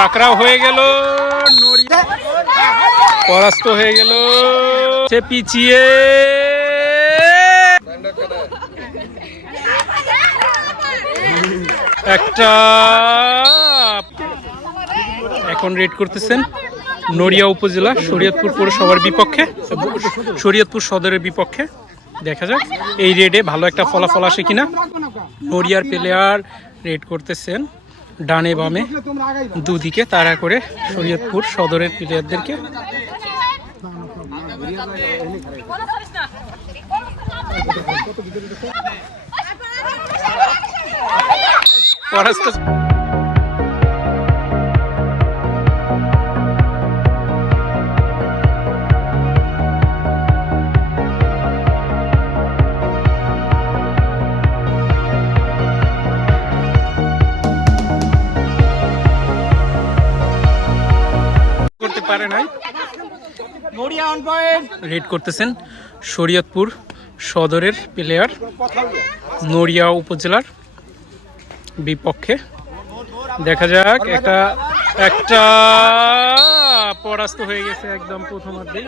পাকড়াও হয়ে গেল, নড়িয়া পরাস্ত হয়ে গেল, সে পিছিয়ে একটা। এখন রেড করতেছেন নড়িয়া উপজেলা শরীয়তপুর পৌরসভার বিপক্ষে, শরীয়তপুর সদরের বিপক্ষে। দেখা যাক এই রেডে ভালো একটা ফলাফল আসে কিনা। নড়িয়ার প্লেয়ার রেড করতেছেন ডানে বামে দুদিকে তাড়া করে শরীয়তপুর সদরের প্লেয়ারদেরকে। পরাস্ত করতে পারে নাই। রেড করতেছেন শরীয়তপুর সদরের প্লেয়ার নড়িয়া উপজেলার বিপক্ষে। দেখা যাক একটা পরাস্ত হয়ে গেছে একদম প্রথমার্ধেই।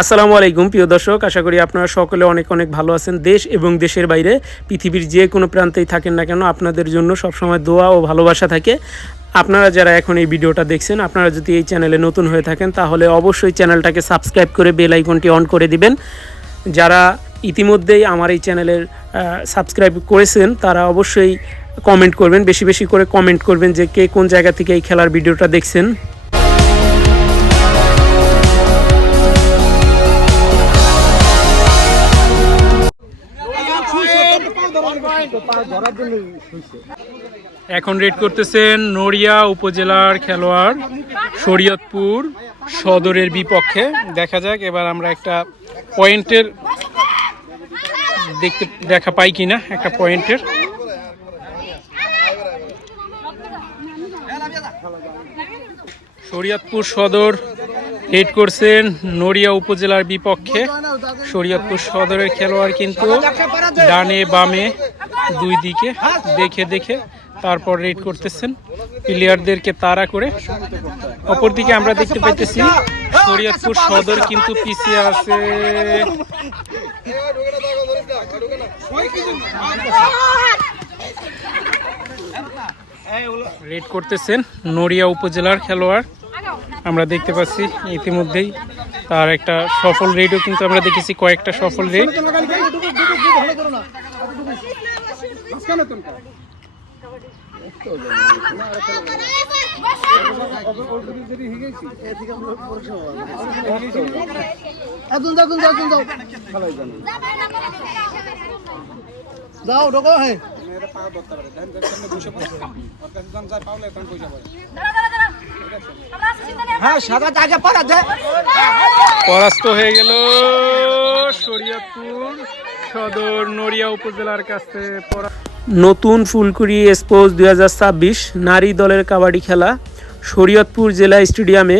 আসসালামু আলাইকুম প্রিয় দর্শক, আশা করি আপনারা সকলে অনেক অনেক ভালো আছেন। দেশ এবং দেশের বাইরে পৃথিবীর যে কোনো প্রান্তেই থাকেন না কেন, আপনাদের জন্য সবসময় দোয়া ও ভালোবাসা থাকে। আপনারা যারা এখন এই ভিডিওটা দেখছেন, আপনারা যদি এই চ্যানেলে নতুন হয়ে থাকেন তাহলে অবশ্যই চ্যানেলটাকে সাবস্ক্রাইব করে বেল আইকনটি অন করে দিবেন। যারা ইতিমধ্যেই আমার এই চ্যানেলের সাবস্ক্রাইব করেছেন তারা অবশ্যই কমেন্ট করবেন, বেশি বেশি করে কমেন্ট করবেন যে কে কোন জায়গা থেকে এই খেলার ভিডিওটা দেখছেন। এখন রেড করতেছেন নড়িয়া উপজেলার খেলোয়াড় শরীয়তপুর সদরের বিপক্ষে। দেখা যাক এবার আমরা একটা পয়েন্টের দেখা পাই কিনা, একটা পয়েন্টের। শরীয়তপুর সদর রেড করছেন নড়িয়া উপজেলার বিপক্ষে। শরীয়তপুর সদরের খেলোয়াড় কিন্তু ডানে বামে দুই দিকে দেখে দেখে তারপর রেড করতেছেন প্লেয়ারদেরকে তাড়া করে। অপরদিকে আমরা দেখতে পাইতেছি শরীয়তপুর সদর কিন্তু পিছিয়ে আছে। রেড করতেছেন নড়িয়া উপজেলার খেলোয়াড়, আমরা দেখতে পাচ্ছি ইতিমধ্যেই তার একটা সফল রেডও কিন্তু আমরা দেখেছি, কয়েকটা সফল রেড। পরাস্ত হয়ে গেল শরীয়তপুর সদর নড়িয়া উপজেলার কাছে। নতুন ফুলকুড়ি স্পোর্টস 2026 নারী দলের কাবাডি খেলা শরীয়তপুর জেলা স্টেডিয়ামে।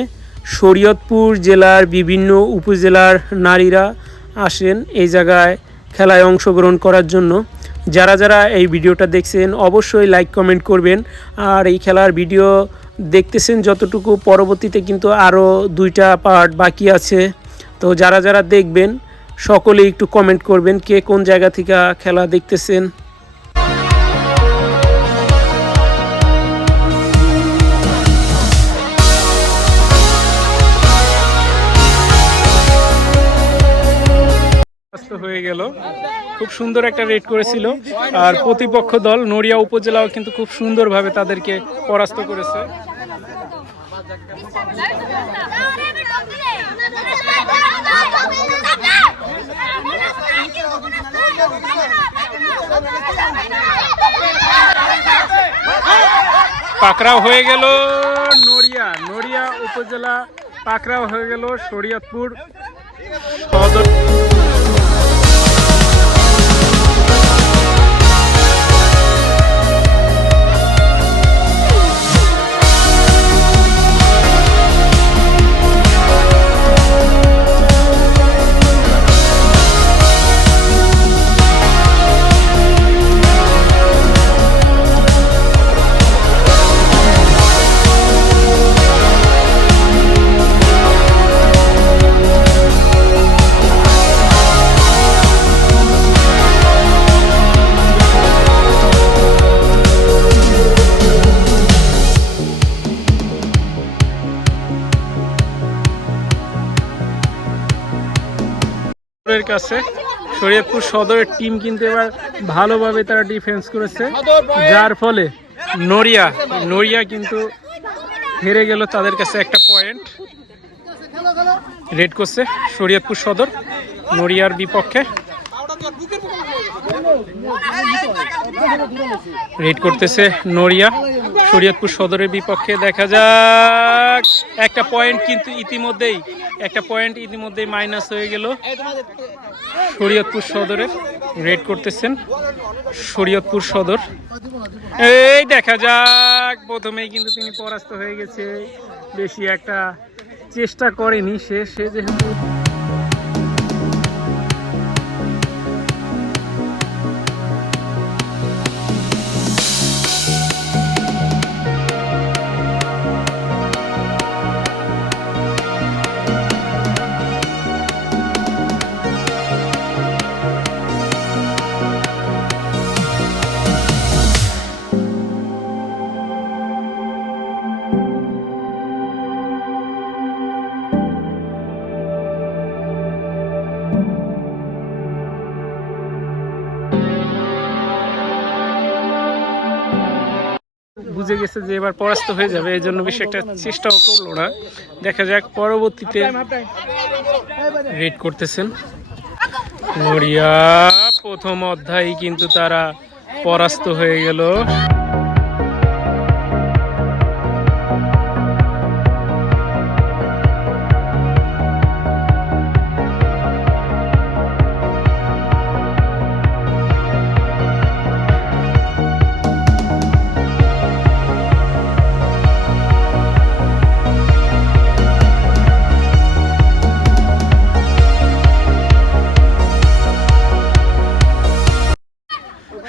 শরীয়তপুর জেলার বিভিন্ন উপজেলার নারীরা আসেন এই জায়গায় খেলায় অংশগ্রহণ করার জন্য। যারা যারা এই ভিডিওটা দেখছেন অবশ্যই লাইক কমেন্ট করবেন। আর এই খেলার ভিডিও দেখতেছেন যতটুকু, পরবর্তীতে কিন্তু আরও 2টা পার্ট বাকি আছে। তো যারা যারা দেখবেন সকলেই একটু কমেন্ট করবেন কে কোন জায়গা থেকে খেলা দেখতেছেন। হয়ে গেল, খুব সুন্দর একটা রেড করেছিল। আর প্রতিপক্ষ দল নড়িয়া উপজেলাও কিন্তু খুব সুন্দরভাবে তাদেরকে পরাস্ত করেছে। পাকড়াও হয়ে গেল নড়িয়া উপজেলা, পাকড়াও হয়ে গেল শরীয়তপুর সদর। কাছে। শরীয়তপুর সদরের টিম কিন্তু এবার ভালোভাবে তারা ডিফেন্স করেছে, যার ফলে নড়িয়া কিন্তু হেরে গেল তাদের কাছে একটা পয়েন্ট। রেড করছে শরীয়তপুর সদর নড়িয়ার বিপক্ষে, রেড করতেছে নড়িয়া শরীয়তপুর সদরের বিপক্ষে। দেখা যাক, একটা পয়েন্ট কিন্তু ইতিমধ্যেই মাইনাস হয়ে গেল শরীয়তপুর সদরের। রেড করতেছেন শরীয়তপুর সদর। এই দেখা যাক, প্রথমেই কিন্তু তিনি পরাস্ত হয়ে গেছে, বেশি একটা চেষ্টা করেনি সে যেহেতু বুঝে গেছে যে এবার পরাস্ত হয়ে যাবে, এই জন্য বেশি একটা চেষ্টাও করলো না। দেখা যাক পরবর্তীতে রেড করতেছেন নড়িয়া। প্রথম অধ্যায় কিন্তু তারা পরাস্ত হয়ে গেল।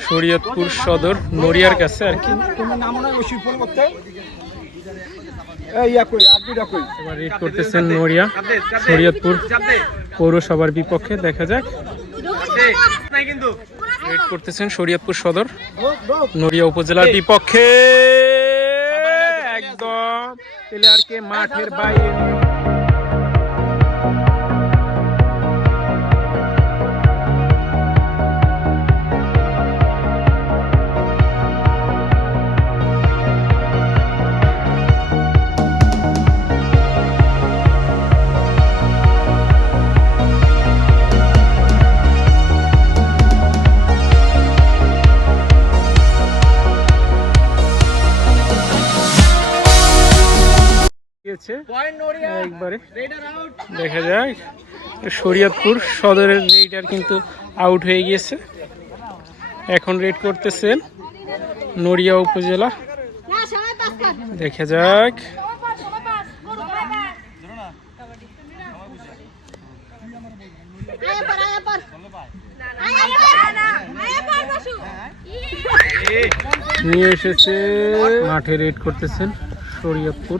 শরীয়তপুর সদর নড়িয়ার কাছে আর কি। এবার রেড করতেছেন নড়িয়া শরীয়তপুর পৌরসভার বিপক্ষে। দেখা যাক, রেড করতেছেন শরীয়তপুর সদর নড়িয়া উপজেলার বিপক্ষে। একদম প্লেয়ারকে মাঠের বাইরে একবারে। দেখা যায় শরীয়তপুর সদরের রেডার কিন্তু আউট হয়ে গিয়েছে। এখন রেড করতেছেন নড়িয়া উপজেলা। দেখা যাক, নিয়ে এসেছে মাঠে। রেড করতেছেন শরীয়তপুর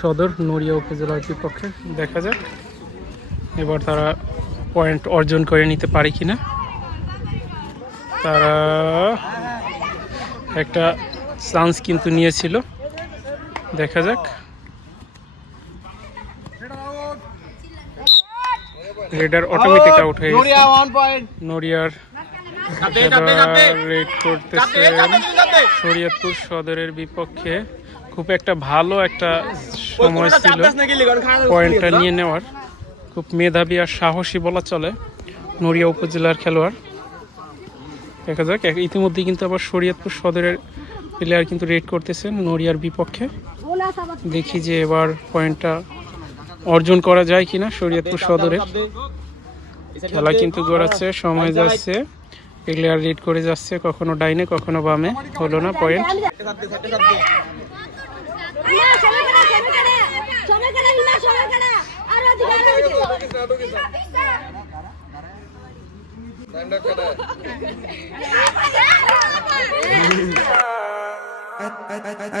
সদর নড়িয়া উপজেলার বিপক্ষে। দেখা যাক এবার তারা পয়েন্ট অর্জন করে নিতে পারে কিনা। তারা একটা চান্স কিন্তু নিয়েছিল, দেখা যাক। রেডার অটোমেটিক আউট হয়ে গেছে নড়িয়ার। রেড করতেছেন শরীয়তপুর সদরের বিপক্ষে। খুব একটা ভালো একটা সময় ছিল পয়েন্টটা নিয়ে নেওয়ার। খুব মেধাবী আর সাহসী বলা চলে নড়িয়া উপজেলার খেলোয়াড়। দেখা যাক, ইতিমধ্যেই কিন্তু আবার শরীয়তপুর সদরের প্লেয়ার কিন্তু রেড করতেছেন নড়িয়ার বিপক্ষে। দেখি যে এবার পয়েন্টটা অর্জন করা যায় কিনা শরীয়তপুর সদরের। খেলা কিন্তু গড়াচ্ছে, সময় যাচ্ছে, প্লেয়ার রেড করে যাচ্ছে, কখনো ডাইনে কখনো বামে, হলো না point.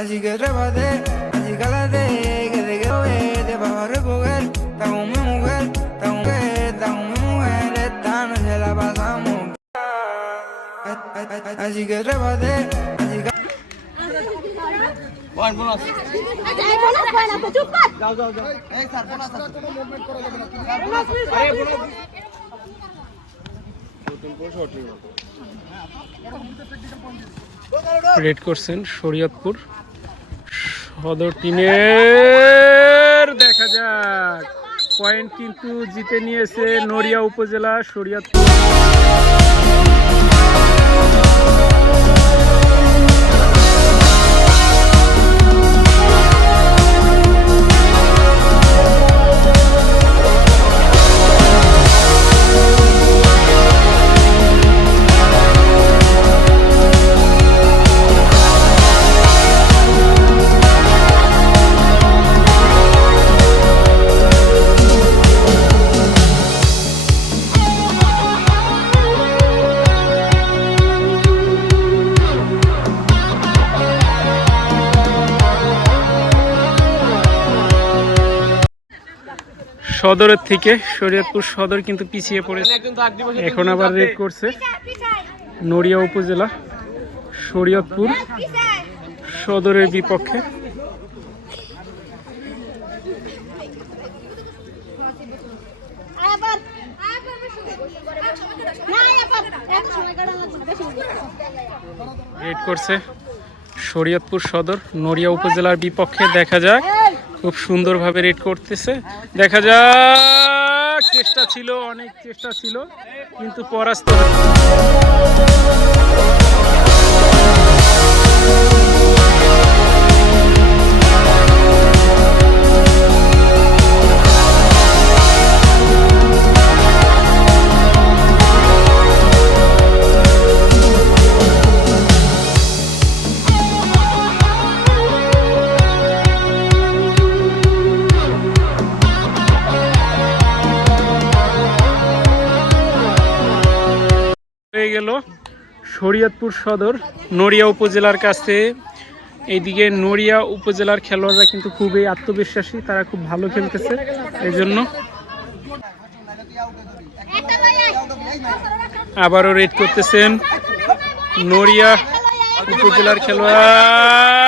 Así que trépate, así cálate, que te quiero ver, te vas a recoger. Está con mi mujer, está con mi mujer, esta noche la pasamos. Así que trépate, así cálate. Buen bonus. Chup kar. Jao. Ek sar bonus. Movement kora jabe na. Bonus. Red করছেন শরীয়তপুর সদর টিমের। দেখা যাক point কিন্তু জিতে নিয়েছে নড়িয়া উপজেলা শরীয়তপুর। সদরের থেকে শরীয়তপুর সদর কিন্তু পিছিয়ে পড়েছে। এখন আবার রেড করছে নড়িয়া উপজেলা শরীয়তপুর সদরের বিপক্ষে। রেড করছে শরীয়তপুর সদর নড়িয়া উপজেলার বিপক্ষে। দেখা যাক খুব সুন্দরভাবে রেড করতেছে। দেখা যাক চেষ্টা ছিল, অনেক চেষ্টা ছিল কিন্তু পরাস্ত। হয়ে গেল শরীয়তপুর সদর নড়িয়া উপজেলার কাছে। এইদিকে নড়িয়া উপজেলার খেলোয়াড়রা কিন্তু খুবই আত্মবিশ্বাসী, তারা খুব ভালো খেলতেছে। এই জন্য আবারও রেড করতেছেন নড়িয়া উপজেলার খেলোয়াড়।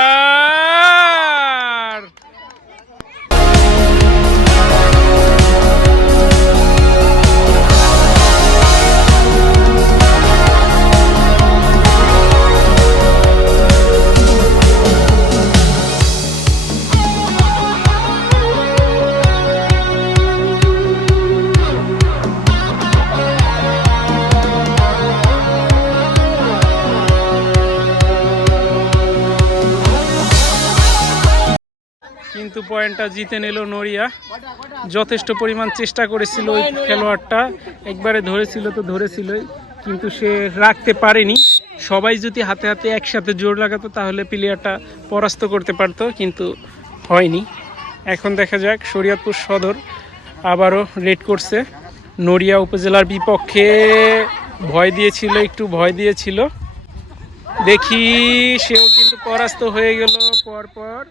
কিন্তু পয়েন্টটা জিতে নিল নড়িয়া। যথেষ্ট পরিমাণ চেষ্টা করেছিল ওই খেলোয়াড়টা, একবারে ধরেছিল তো ধরেছিলই, কিন্তু সে রাখতে পারেনি। সবাই যদি হাতে হাতে একসাথে জোর লাগাতো তাহলে প্লেয়ারটা পরাস্ত করতে পারতো, কিন্তু হয়নি। এখন দেখা যাক শরীয়তপুর সদর আবারও রেড করছে নড়িয়া উপজেলার বিপক্ষে। ভয় দিয়েছিল, একটু ভয় দিয়েছিল, দেখি সেও কিন্তু পরাস্ত হয়ে গেল পরপর।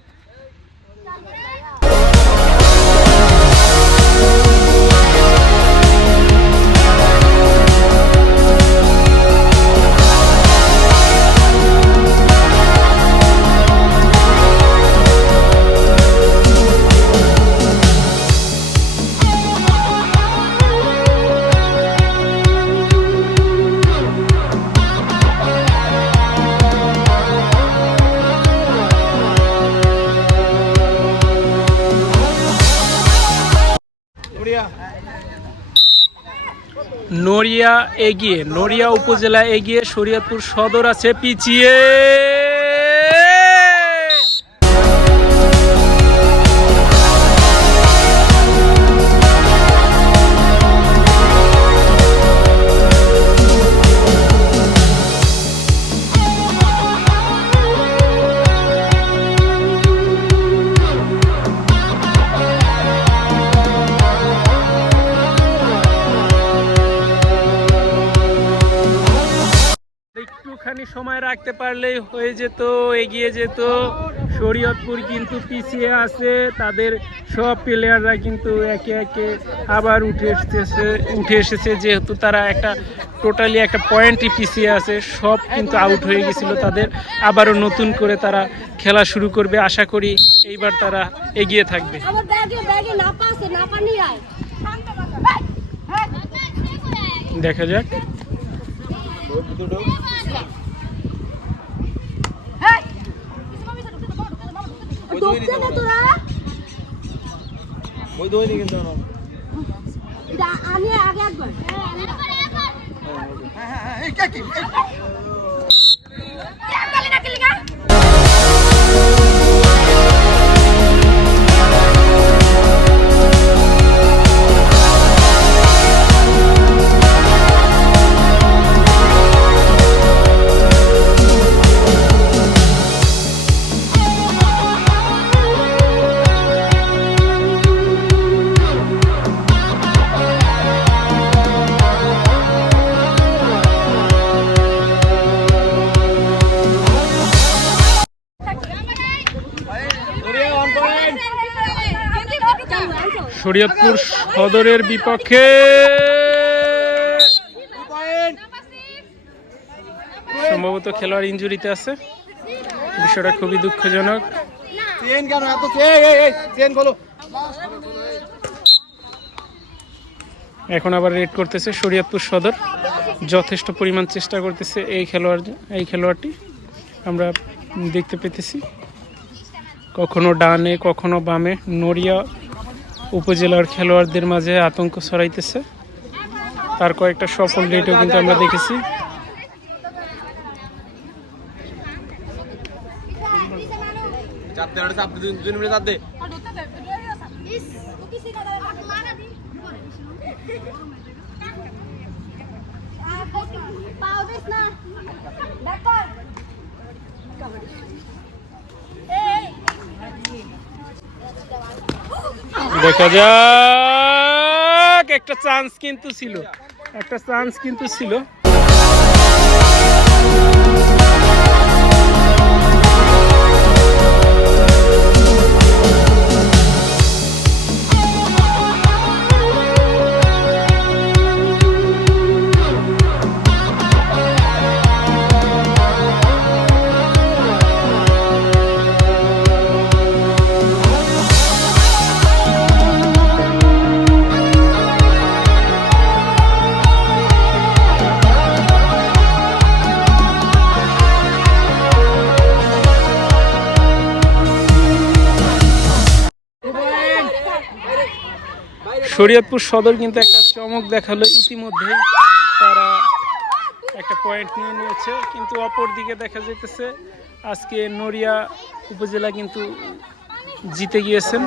নড়িয়া এগিয়ে, নড়িয়া উপজেলা এগিয়ে, শরীয়তপুর সদর আছে পিছিয়ে। একটুখানি সময় রাখতে পারলেই হয়ে যেত, এগিয়ে যেত। শরীয়তপুর কিন্তু পিছিয়ে আছে, তাদের সব প্লেয়াররা কিন্তু একে একে আবার উঠে এসেছে যেহেতু তারা একটা টোটালি একটা পয়েন্টই পিছিয়ে আছে। সব কিন্তু আউট হয়ে গেছিল তাদের, আবারও নতুন করে তারা খেলা শুরু করবে। আশা করি এইবার তারা এগিয়ে থাকবে। দেখা যাক আমি আগে একবার শরীয়তপুর সদরের বিপক্ষে সম্ভবত খেলোয়াড় ইনজুরিতে আছে, বিষয়টা খুবই দুঃখজনক। এখন আবার রেড করতেছে শরীয়তপুর সদর, যথেষ্ট পরিমাণ চেষ্টা করতেছে এই খেলোয়াড়টি আমরা দেখতে পেতেছি, কখনো ডানে কখনো বামে নড়িয়া উপজেলার খেলোয়াড়দের মাঝে আতঙ্ক ছড়াইতেছে। তার কয়েকটা সফল রেটও কিন্তু আমরা দেখেছি। দেখা যাক, একটা চান্স কিন্তু ছিল, শরীয়তপুর সদর কিন্তু একটা চমক দেখালো, ইতিমধ্যেই তারা একটা পয়েন্ট নিয়ে নিয়েছে, কিন্তু অপর দিকে দেখা যাইতেছে আজকে নড়িয়া উপজেলা কিন্তু জিতে গিয়েছেন।